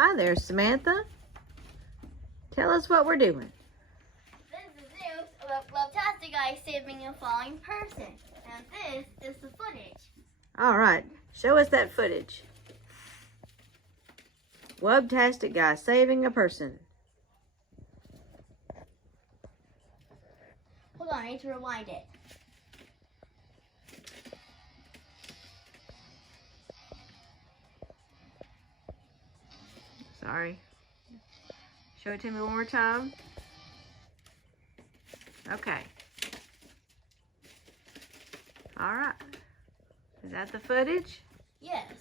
Hi there, Samantha. Tell us what we're doing. This is the news of a Wubtastic guy saving a falling person. And this is the footage. All right, show us that footage. Wubtastic guy saving a person. Hold on, I need to rewind it. Sorry. Show it to me one more time. Okay. All right. Is that the footage? Yes.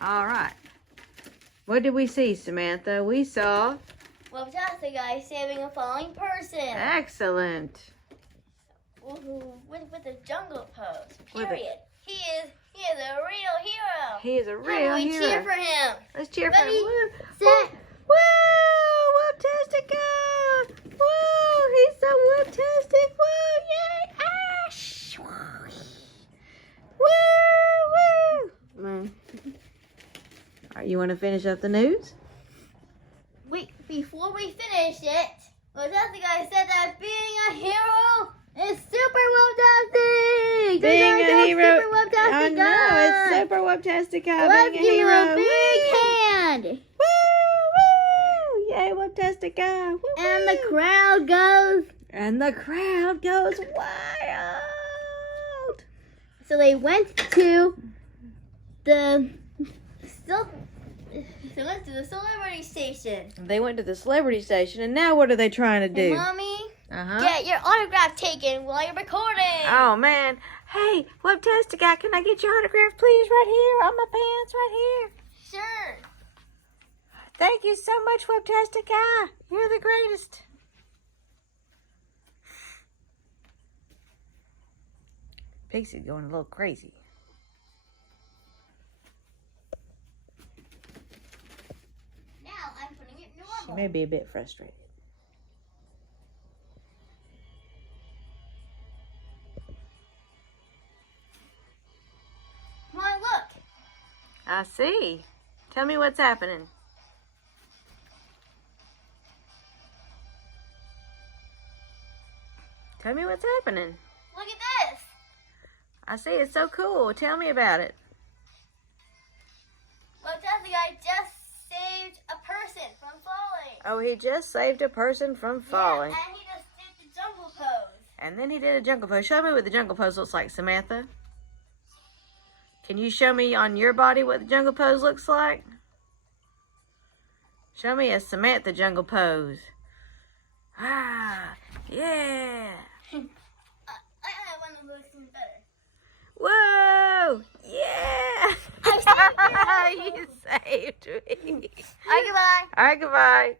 All right. What did we see, Samantha? We saw... Wubtastic guy saving a falling person. Excellent. With a jungle pose. With Period. He is a real hero. He is a real we hero. cheer for him. Let's cheer for him. Ready, Woo. set. Woo! Wubtastic guy! Woo! He's so wubtastic! Woo! Yay! Ash! Woo! Woo! All right, you want to finish up the news? Wait, before we finish it, Wubtastic guy said that being a hero is super Wubtastic. Being a hero. Super Wubtastic Oh no, it's super wubtastic guy Let's being a give him hero. a big hand. Woo! Woo! Yay, wubtastic guy. Woo, And the woo. crowd goes. And the crowd goes wild. So they went to the celebrity station. They went to the celebrity station, and now what are they trying to do? Mommy, Uh-huh. get your autograph taken while you're recording. Oh, man. Hey, wubtastic guy, can I get your autograph, please, right here on my pants, right here? Sure. Thank you so much, wubtastic guy. You're the greatest. Pixie's going a little crazy. Now I'm putting it She normal. may be a bit frustrated. Come on, look. I see. Tell me what's happening. Tell me what's happening. Look at this. I see. It's so cool. Tell me about it. Wubtastic guy just saved a person from falling. Oh, he just saved a person from falling. Yeah, and he just did the jungle pose. And then he did a jungle pose. Show me what the jungle pose looks like, Samantha. Can you show me on your body what the jungle pose looks like? Show me a Samantha jungle pose. Ah, yeah. I want to look some better. Whoa, yeah. I saved you. You saved me. All right, goodbye. All right, goodbye.